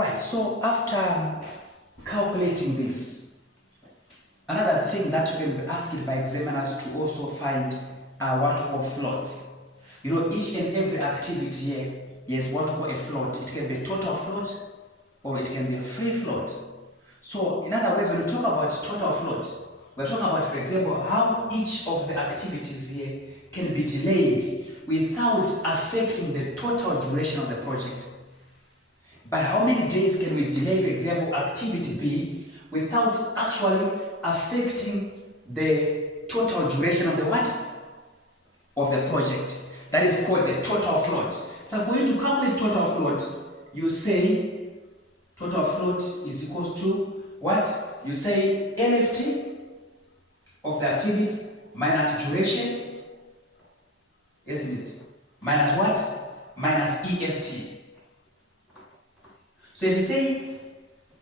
Right, so after calculating this, another thing that you can be asked by examiners to also find are what we call floats. You know, each and every activity here is what we call a float. It can be a total float or it can be a free float. So in other words, when we talk about total float, we're talking about, for example, how each of the activities here can be delayed without affecting the total duration of the project. By how many days can we delay, for example, activity B without actually affecting the total duration of the what? Of the project. That is called the total float. So for you to calculate total float, you say total float is equals to what? You say LFT of the activity minus duration, isn't it? Minus what? Minus EST. So if you say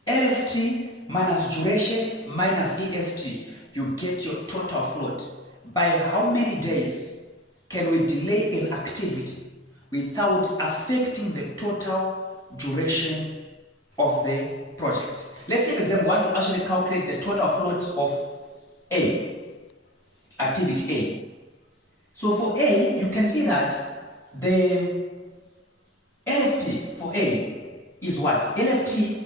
LFT minus duration minus EST, you get your total float. By how many days can we delay an activity without affecting the total duration of the project? Let's say, for example, we want to actually calculate the total float of A, activity A. So for A, you can see that the LFT for A is what? LFT,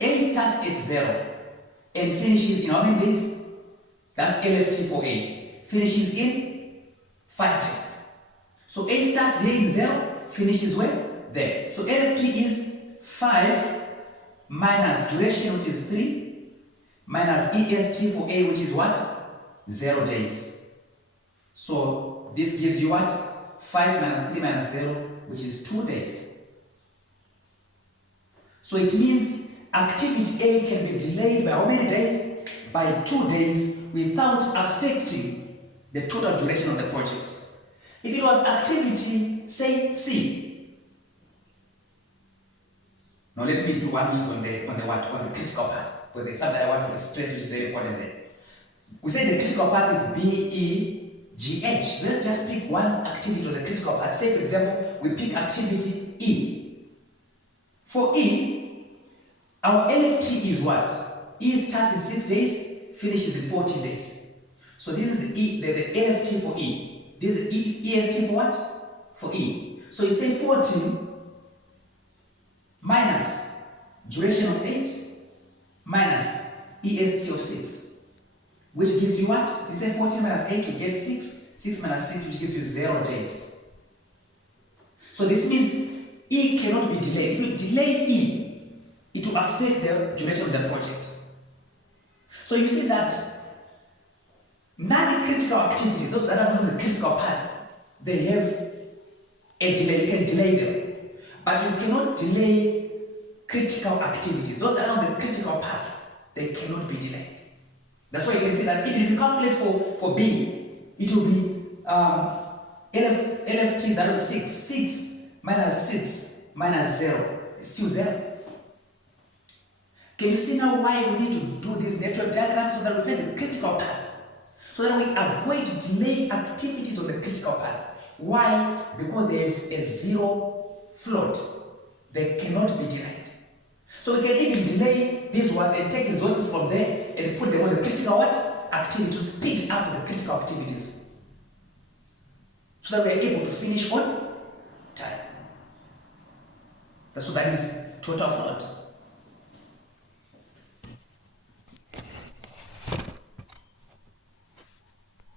A starts at 0 and finishes in how many days? That's LFT for A. Finishes in 5 days. So A starts here in 0, finishes where? There. So LFT is 5 minus duration, which is 3, minus EST for A, which is what? 0 days. So this gives you what? 5 minus 3 minus 0, which is 2 days. So it means activity A can be delayed by how many days? By 2 days without affecting the total duration of the project. If it was activity, say C. Now let me do one piece on the critical path, because there's something I want to express which is very important there. We say the critical path is BEGH. Let's just pick one activity on the critical path. Say, for example, we pick activity E. For E, our LFT is what? E starts in 6 days, finishes in 14 days. So this is the LFT for E. This is EST for what? For E. So you say 14 minus duration of 8 minus EST of 6. Which gives you what? You say 14 minus 8, you get 6. 6 minus 6, which gives you 0 days. So this means E cannot be delayed. If you delay E, it will affect the duration of the project. So you see that non-critical activities, those that are not on the critical path, they have a delay. You can delay them. But you cannot delay critical activities. Those that are on the critical path, they cannot be delayed. That's why you can see that even if you calculate for B, it will be LFT, that will be 6. 6 minus 6 minus 0 is still 0. Can you see now why we need to do this network diagram so that we find the critical path? So that we avoid delaying activities on the critical path. Why? Because they have a 0 float. They cannot be delayed. So we can even delay these ones and take resources from there and put them on the critical what? Activity to speed up the critical activities. So that we are able to finish on time. So that is total float.